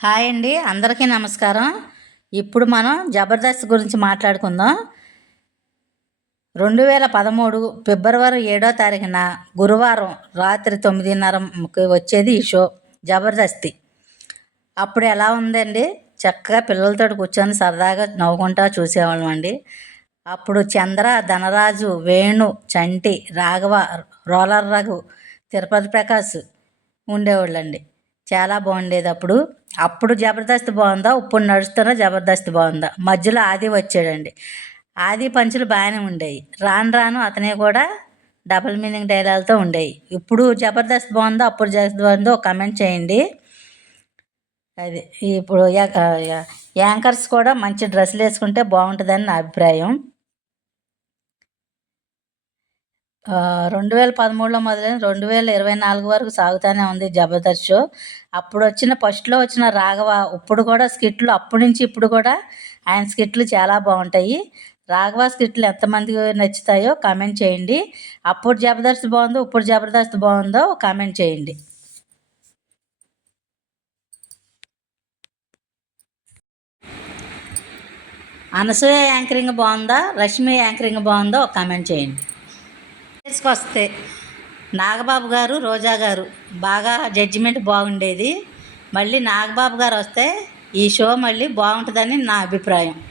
Hi అండి అందరికీ నమస్కారం. ఇప్పుడు మనం జబర్దస్త్ గురించి మాట్లాడుకుందాం. రెండు వేల పదమూడు ఫిబ్రవరి ఏడో తారీఖున గురువారం రాత్రి తొమ్మిదిన్నరకి వచ్చేది ఈ షో జబర్దస్తి. అప్పుడు ఎలా ఉందండి? చక్కగా పిల్లలతో కూర్చొని సరదాగా నవ్వుకుంటా చూసేవాళ్ళం అండి. అప్పుడు చంద్ర ధనరాజు వేణు చంటి రాఘవ రోలర్ రఘు తిరుపతి ప్రకాష్ ఉండేవాళ్ళండి. చాలా బాగుండేది అప్పుడు. అప్పుడు జబర్దస్త్ బాగుందా? ఇప్పుడు నడుస్తున్న జబర్దస్త్ బాగుందా? మధ్యలో ఆది వచ్చాడండి. ఆది పంచులు బాగానే ఉండేవి రాను రాను అతనే కూడా డబల్ మీనింగ్ డైలాగులతో ఉండేవి ఇప్పుడు జబర్దస్త్ బాగుందో? అప్పుడు జబర్దస్త్ బాగుందో? కమెంట్ చేయండి. అది ఇప్పుడు యాంకర్స్ కూడా మంచి డ్రెస్సులు వేసుకుంటే బాగుంటుందని నా అభిప్రాయం. రెండు వేల పదమూడులో మొదలైన రెండు వేల ఇరవై నాలుగు వరకు సాగుతూనే ఉంది జబర్దస్త్ షో. అప్పుడు వచ్చిన ఫస్ట్లో వచ్చిన రాఘవ ఇప్పుడు కూడా స్కిట్లు అప్పటి నుంచి ఇప్పుడు కూడా ఆయన స్కిట్లు చాలా బాగుంటాయి. రాఘవ స్కిట్లు ఎంతమందికి నచ్చుతాయో కామెంట్ చేయండి. అప్పుడు జబర్దస్త్ బాగుందో ఇప్పుడు జబర్దస్త్ బాగుందో కామెంట్ చేయండి. అనసూయ యాంకరింగ్ బాగుందా రష్మి యాంకరింగ్ బాగుందో కామెంట్ చేయండి. వస్తే నాగబాబు గారు రోజా గారు బాగా జడ్జిమెంట్ బాగుండేది. మళ్ళీ నాగబాబు గారు వస్తే ఈ షో మళ్ళీ బాగుంటుందని నా అభిప్రాయం.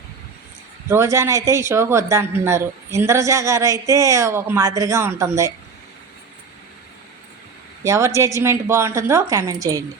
రోజానైతే ఈ షోకి వద్దంటున్నారు. ఇంద్రజ గారు అయితే ఒక మాదిరిగా ఉంటుంది. ఎవరి జడ్జిమెంట్ బాగుంటుందో కామెంట్ చేయండి.